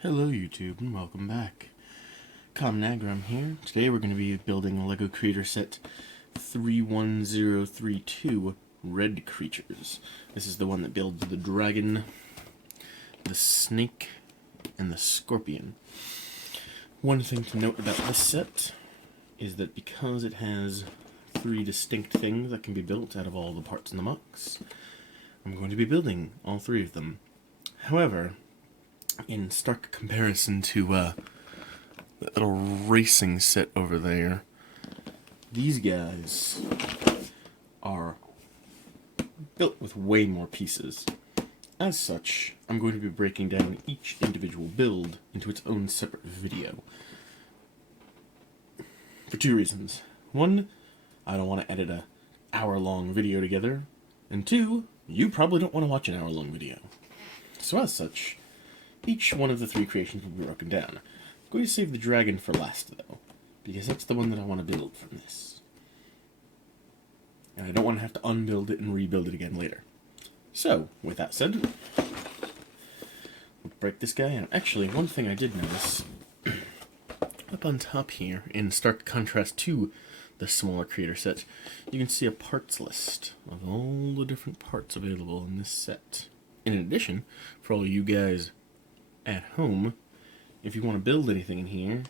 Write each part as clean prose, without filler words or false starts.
Hello YouTube and welcome back. Comnagram here. Today we're going to be building LEGO Creator Set 31032 Red Creatures. This is the one that builds the dragon, the snake, and the scorpion. One thing to note about this set is that because it has three distinct things that can be built out of all the parts in the box, I'm going to be building all three of them. However, in stark comparison to the little racing set over there, these guys are built with way more pieces. As such, I'm going to be breaking down each individual build into its own separate video. For two reasons. One, I don't want to edit an hour-long video together. And two, you probably don't want to watch an hour-long video. So as such, each one of the three creations will be broken down. I'm going to save the dragon for last, though, because that's the one that I want to build from this. And I don't want to have to unbuild it and rebuild it again later. So, with that said, we'll break this guy out. Actually, one thing I did notice, up on top here, in stark contrast to the smaller creator set, you can see a parts list of all the different parts available in this set. In addition, for all you guys at home, if you want to build anything in here,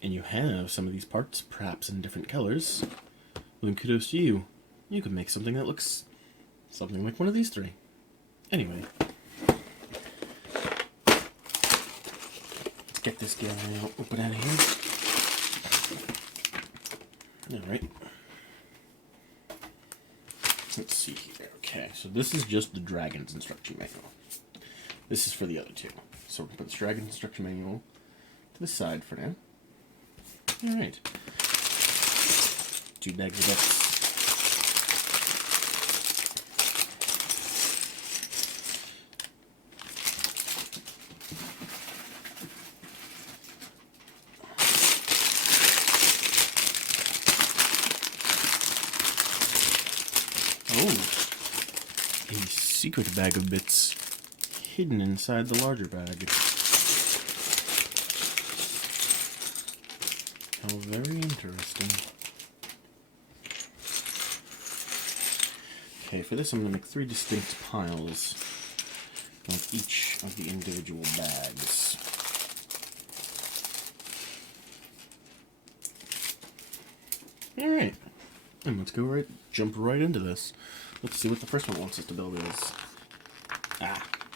and you have some of these parts, perhaps in different colors, well then kudos to you. You can make something that looks something like one of these three. Anyway, let's get this guy open out of here. Alright. Let's see here. Okay, so this is just the dragon's instruction manual. This is for the other two. So we're going to put this dragon instruction manual to the side for now. Alright. Two bags of bits. Oh, a secret bag of bits hidden inside the larger bag. How very interesting. Okay, for this I'm going to make three distinct piles of each of the individual bags. Alright, and let's jump right into this. Let's see what the first one wants us to build is.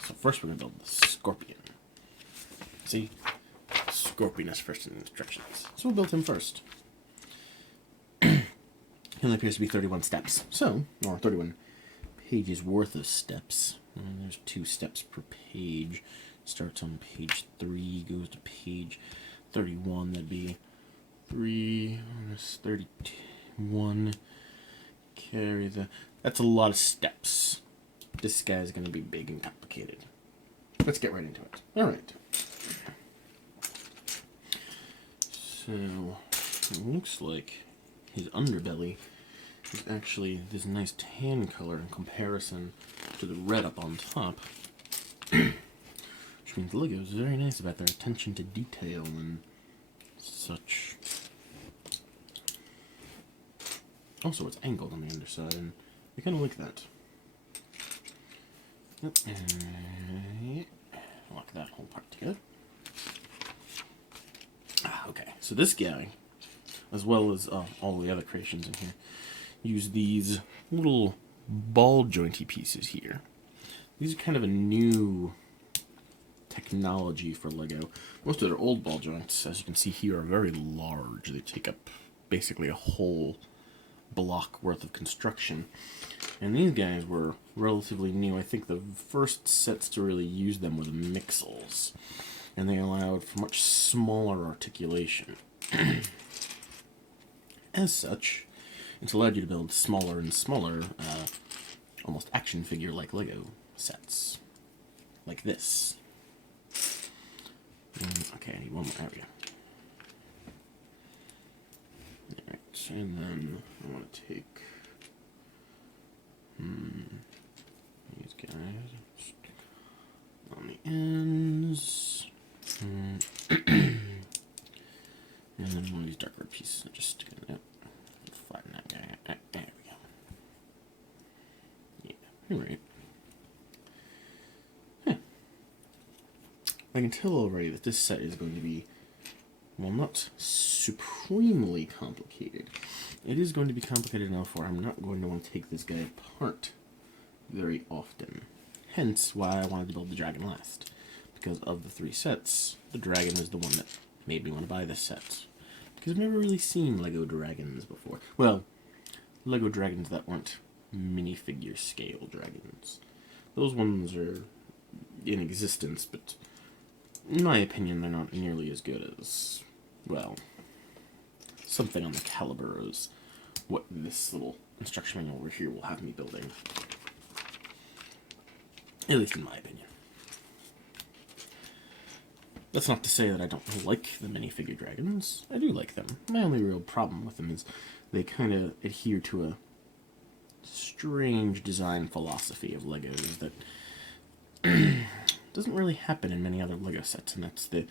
So first we're going to build the scorpion. See? Scorpion is first in the instructions. So we'll build him first. He only appears to be 31 steps. So, or 31 pages worth of steps. And there's 2 steps per page. Starts on page 3, goes to page 31. That'd be 3 minus 31. Carry the... That's a lot of steps. This guy's going to be big and complicated. Let's get right into it. Alright. So, it looks like his underbelly is actually this nice tan color in comparison to the red up on top. Which means LEGO is very nice about their attention to detail and such. Also, it's angled on the underside, and I kind of like that. Lock that whole part together. Okay, so this guy, as well as all the other creations in here, use these little ball jointy pieces here. These are kind of a new technology for LEGO. Most of their old ball joints, as you can see here, are very large. They take up basically a whole block worth of construction. And these guys were relatively new. I think the first sets to really use them were the Mixels, and they allowed for much smaller articulation. As such, it's allowed you to build smaller and smaller, almost action figure-like LEGO sets. Like this. Okay, I need one more. There we go. Alright, and then I want to take these guys on the ends. piece. Just gonna flatten that guy. There we go. Yeah, alright. I can tell already that this set is going to be, well, not supremely complicated. It is going to be complicated enough where I'm not going to want to take this guy apart very often. Hence why I wanted to build the dragon last. Because of the 3 sets, the dragon was the one that made me want to buy this set. Because I've never really seen Lego dragons before. Well, Lego dragons that weren't minifigure scale dragons. Those ones are in existence, but in my opinion, they're not nearly as good as, well, something on the caliber as what this little instruction manual over here will have me building. At least in my opinion. That's not to say that I don't like the minifigure dragons. I do like them. My only real problem with them is they kind of adhere to a strange design philosophy of Legos that doesn't really happen in many other Lego sets, and that's the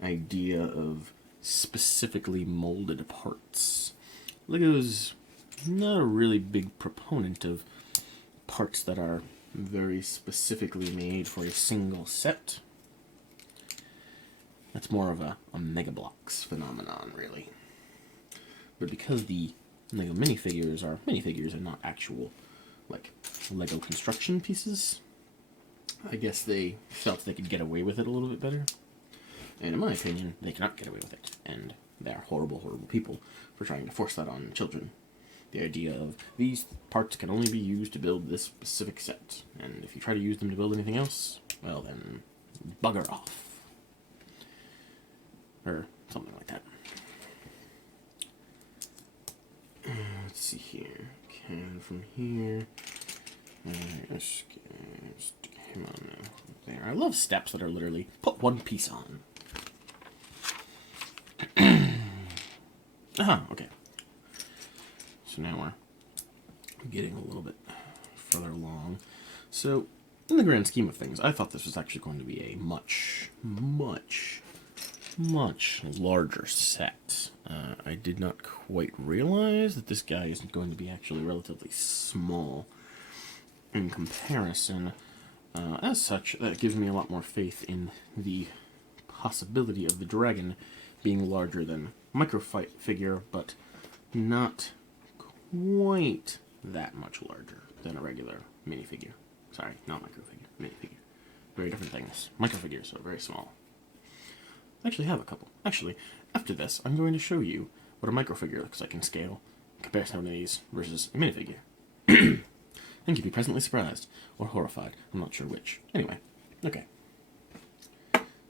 idea of specifically molded parts. Lego's not a really big proponent of parts that are very specifically made for a single set. That's more of a Mega Bloks phenomenon, really. But because the Lego minifigures are minifigures and not actual, like, Lego construction pieces, I guess they felt they could get away with it a little bit better. And in my opinion, they cannot get away with it. And they are horrible, horrible people for trying to force that on children. The idea of these parts can only be used to build this specific set. And if you try to use them to build anything else, well then, bugger off. Or something like that. Let's see here. Okay, from here. Let's stick him on there. I love steps that are literally put one piece on. Okay. So now we're getting a little bit further along. So, in the grand scheme of things, I thought this was actually going to be a much larger set. I did not quite realize that this guy is going to be actually relatively small in comparison. As such, that gives me a lot more faith in the possibility of the dragon being larger than microfight figure, but not quite that much larger than a regular minifigure. Sorry, not microfigure, minifigure. Very different things. Microfigures are very small. I actually have a couple. Actually, after this, I'm going to show you what a microfigure looks like in scale in comparison to these versus a minifigure. And you'd be pleasantly surprised, or horrified, I'm not sure which. Anyway, okay.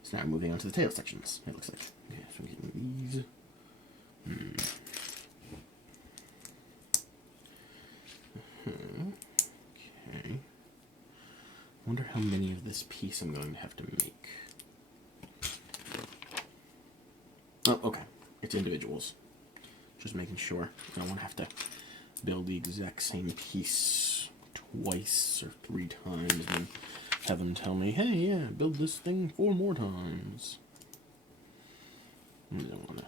So now moving on to the tail sections, it looks like. Okay, so we're getting these. Okay. I wonder how many of this piece I'm going to have to make. Oh, okay. It's individuals. Just making sure. I don't want to have to build the exact same piece twice or 3 times and have them tell me, hey, yeah, build this thing 4 more times. I don't want to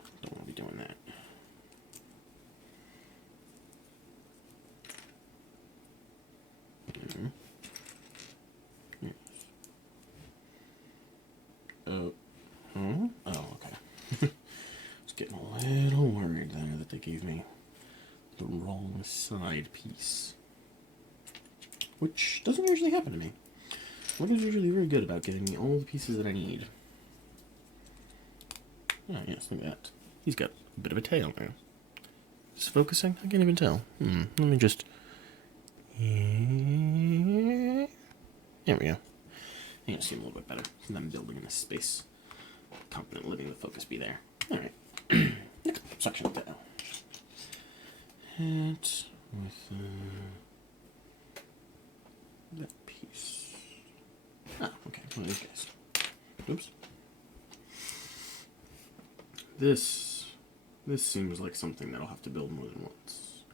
be doing that. Yes. Oh, okay. Just getting a little worried there that they gave me the wrong side piece. Which doesn't usually happen to me. Lego's usually very good about giving me all the pieces that I need. Oh, yes, look at that. He's got a bit of a tail now. Is it focusing? I can't even tell. Let me just... There we go. I can see him a little bit better since I'm building in this space. Confident letting the focus be there. Alright. Next section tail. Head with that piece. Ah, okay. One of these guys. Oops. This seems like something that I'll have to build more than once.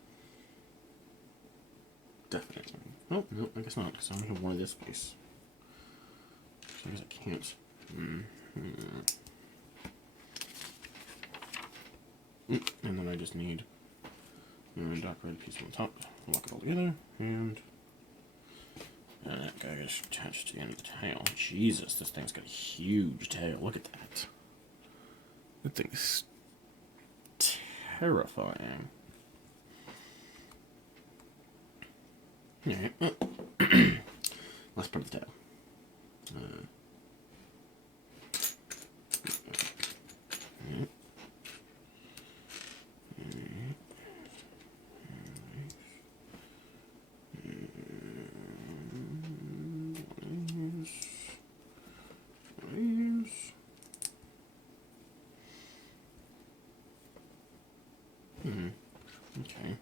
Definitely. Oh, no, I guess not, because I only have one of this piece. So I guess I can't. And then I just need a dark red piece on the top. Lock it all together, and that guy is attached to the end of the tail. Jesus, this thing's got a huge tail. Look at that. That thing's terrifying. Alright, last part of the tail. Okay.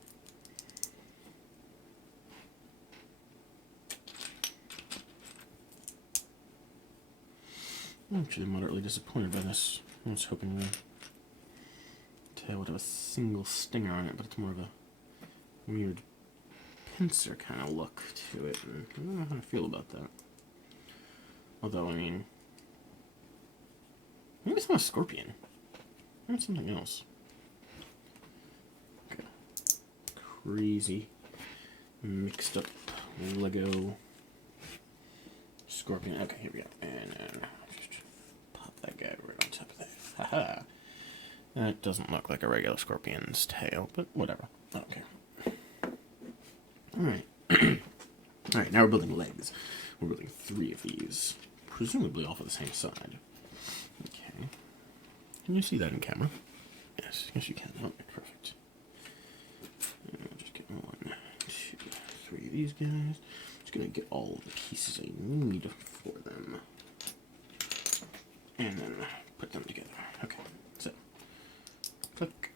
I'm actually moderately disappointed by this. I was hoping the tail would have a single stinger on it, but it's more of a weird pincer kind of look to it. And I don't know how to feel about that. Although, I mean, maybe it's not a scorpion. Maybe it's something else. Okay. Crazy mixed up Lego scorpion. Okay, here we go. And just pop that guy right on top of that. Haha. That doesn't look like a regular scorpion's tail, but whatever. Okay. Alright. Alright, now we're building legs. We're building 3 of these. Presumably all for the same side. Okay. Can you see that in camera? Yes, yes you can. Okay, perfect. And I'll just get 1, 2, 3 of these guys. Just gonna get all the pieces I need for them. And then put them together. Okay, so click,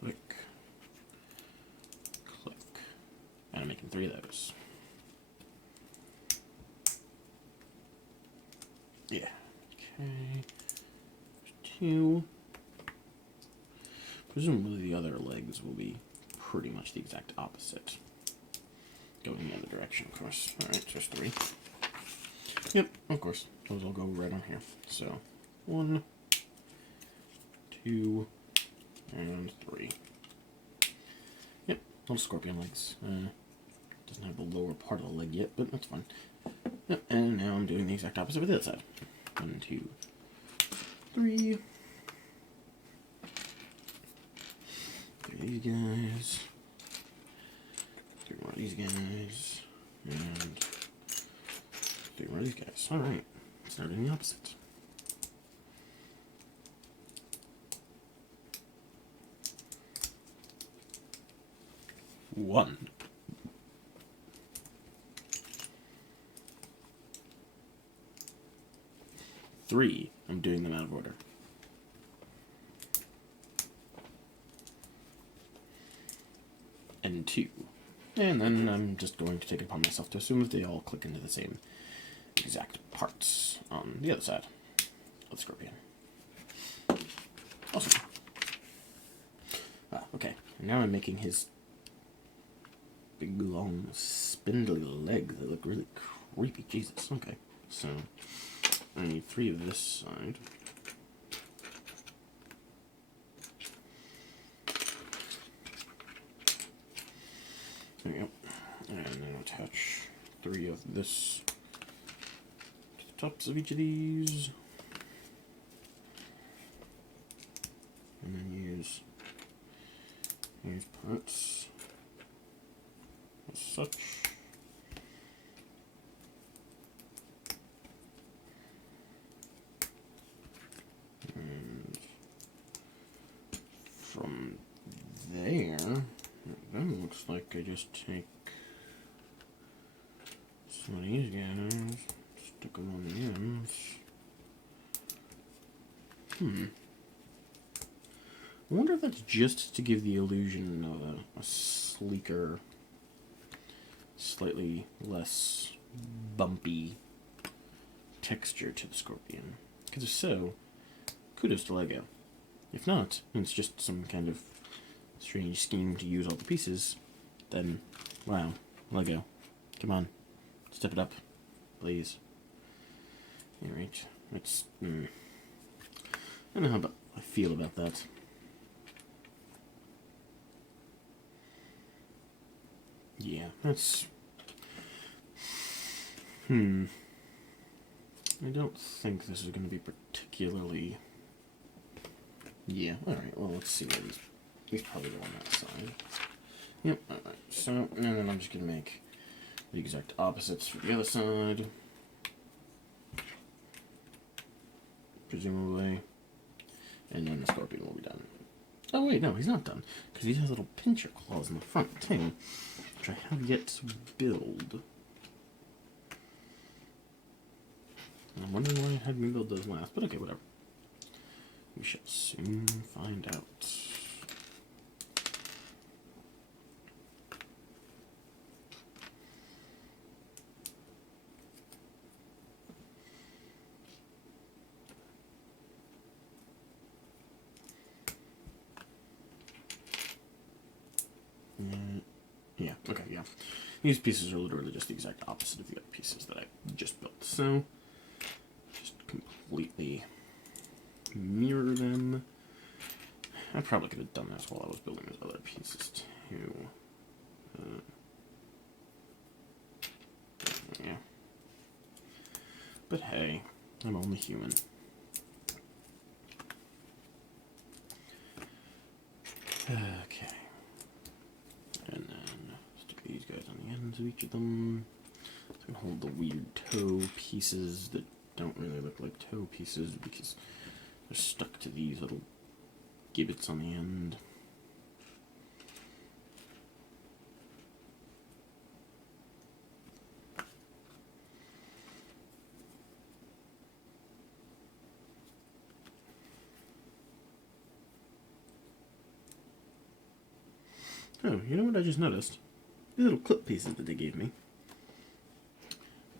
click, click. And I'm making 3 of those. Yeah. Okay. 2. Presumably the other legs will be pretty much the exact opposite. Going in the other direction, of course. Alright, just 3. Yep, of course. Those all go right on here. So, 1, 2, and 3. Yep, little scorpion legs. Doesn't have the lower part of the leg yet, but that's fine. Yep, and now I'm doing the exact opposite with the other side. 1, 2, 3. 3 of these guys. 3 more of these guys. And 3 more of these guys. Alright. Let's start doing the opposite. One. 3. I'm doing them out of order. And 2. And then I'm just going to take it upon myself to assume that they all click into the same exact parts on the other side of the scorpion. Awesome. Okay, and now I'm making his big, long, spindly legs that look really creepy. Jesus, okay. So, I need 3 of this side. There we go. And then attach 3 of this to the tops of each of these. And then use these parts as such. And from there, it then looks like I just take some of these guys, stick them on the ends. I wonder if that's just to give the illusion of a sleeker, slightly less bumpy texture to the scorpion. Because if so, kudos to Lego. If not, and it's just some kind of strange scheme to use all the pieces, then, wow, Lego, come on, step it up, please. Alright, it's, I don't know how I feel about that. Yeah, that's... I don't think this is going to be particularly... Yeah, alright, well, let's see where these probably go on that side. Yep, alright, so, and then I'm just going to make the exact opposites for the other side. Presumably. And then the scorpion will be done. Oh wait, no, he's not done. Because he has little pincher claws in the front, too. Which I have yet to build. I'm wondering why I had me build those last, but okay, whatever. We shall soon find out. Yeah, okay, yeah. These pieces are literally just the exact opposite of the other pieces that I just built. So, just completely mirror them. I probably could have done this while I was building those other pieces too. Yeah. But hey, I'm only human. Okay. And then stick these guys on the ends of each of them. So I can hold the weird toe pieces that don't really look like toe pieces because they're stuck to these little gibbets on the end. Oh, you know what I just noticed? These little clip pieces that they gave me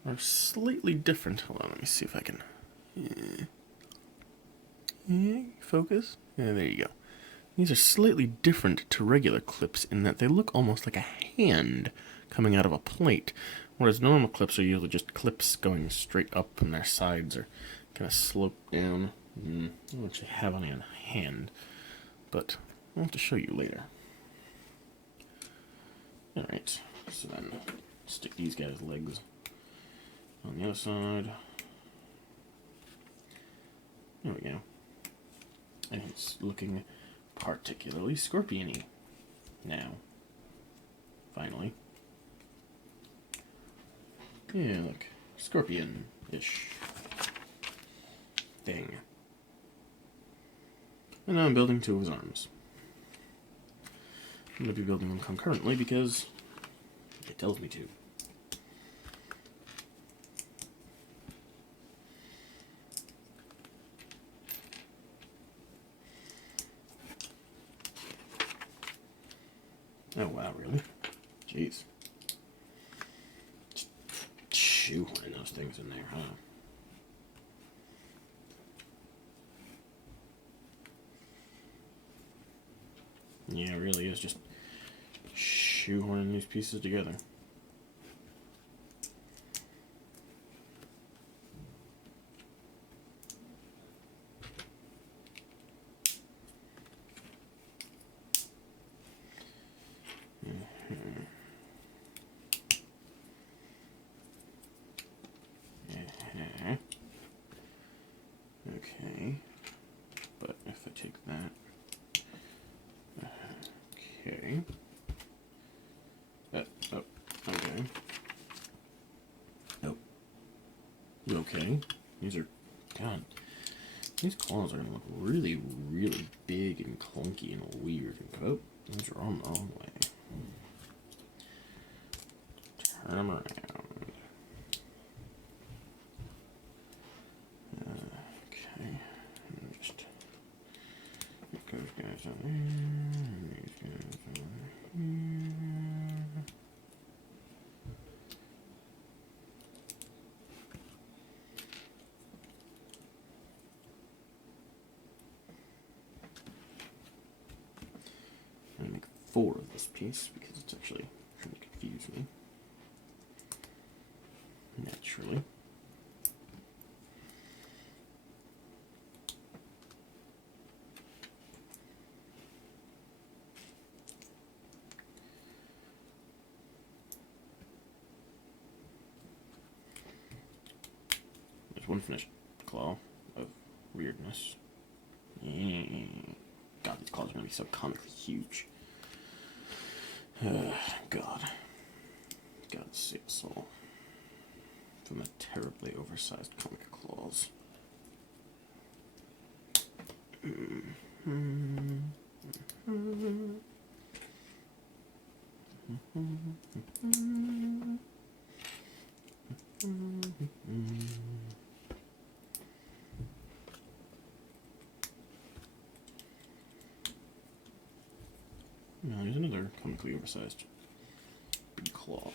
are slightly different. Hold on, let me see if I can... focus? Yeah, there you go. These are slightly different to regular clips in that they look almost like a hand coming out of a plate, whereas normal clips are usually just clips going straight up and their sides are kind of sloped down. I don't actually have any on hand, but I'll have to show you later. Alright, so then stick these guys' legs on the other side. There we go. And it's looking particularly scorpion-y now. Finally. Yeah, look. Scorpion-ish thing. And now I'm building two of his arms. I'm going to be building them concurrently because it tells me to. Oh wow, really? Jeez. Just shoehorning those things in there, huh? Yeah, it really is just shoehorning these pieces together. Okay, but if I take that, okay, oh, okay, nope, okay, these are, God, these claws are going to look really, really big and clunky and weird, oh, those are on the wrong way, turn them around. Guys on there, these guys over here. I'm going to make 4 of this piece because it's actually going to confuse me. Naturally. unfinished claw of weirdness. God, these claws are going to be so comically huge. God. God save us all from the terribly oversized comic claws. Now here's another comically oversized big claw.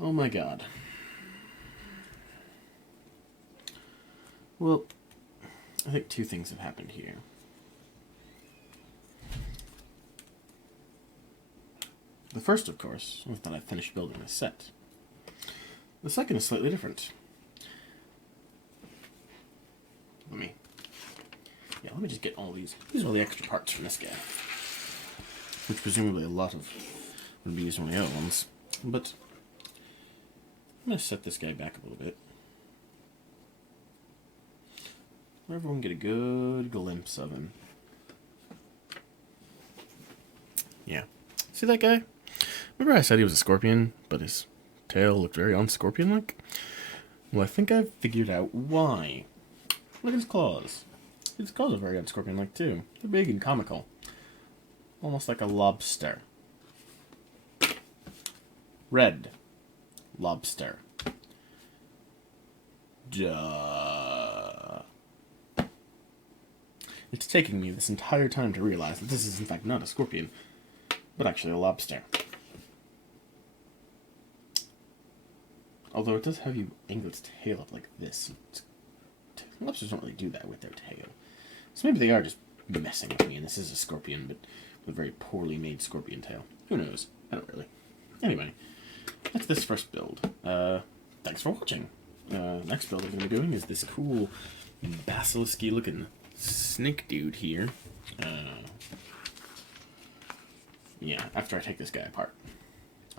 Oh my god. Well, I think two things have happened here. The first, of course, was that I finished building this set. The second is slightly different. Let me just get all these. These are all the extra parts from this guy. Which presumably a lot of would be used on the other ones. But I'm going to set this guy back a little bit. Let everyone get a good glimpse of him. Yeah. See that guy? Remember I said he was a scorpion, but his tail looked very unscorpion-like? Well, I think I've figured out why. Look at his claws. His claws are very unscorpion-like, too. They're big and comical. Almost like a lobster. Red. Lobster. Duh. It's taking me this entire time to realize that this is in fact not a scorpion, but actually a lobster. Although it does have you angle its tail up like this. Lobsters don't really do that with their tail. So maybe they are just messing with me, and this is a scorpion, but with a very poorly made scorpion tail. Who knows? I don't really. Anyway, that's this first build. Thanks for watching. Next build I'm going to be doing is this cool basilisk-y looking snake dude here. Yeah, after I take this guy apart.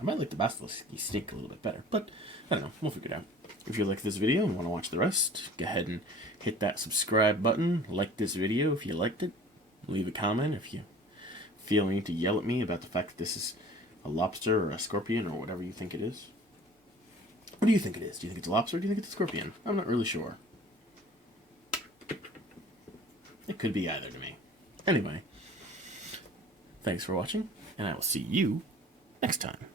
I might like the basilisk-y snake a little bit better, but I don't know. We'll figure it out. If you like this video and want to watch the rest, go ahead and hit that subscribe button. Like this video if you liked it. Leave a comment if you feel the need to yell at me about the fact that this is a lobster or a scorpion or whatever you think it is. What do you think it is? Do you think it's a lobster or do you think it's a scorpion? I'm not really sure. It could be either to me. Anyway, thanks for watching, and I will see you next time.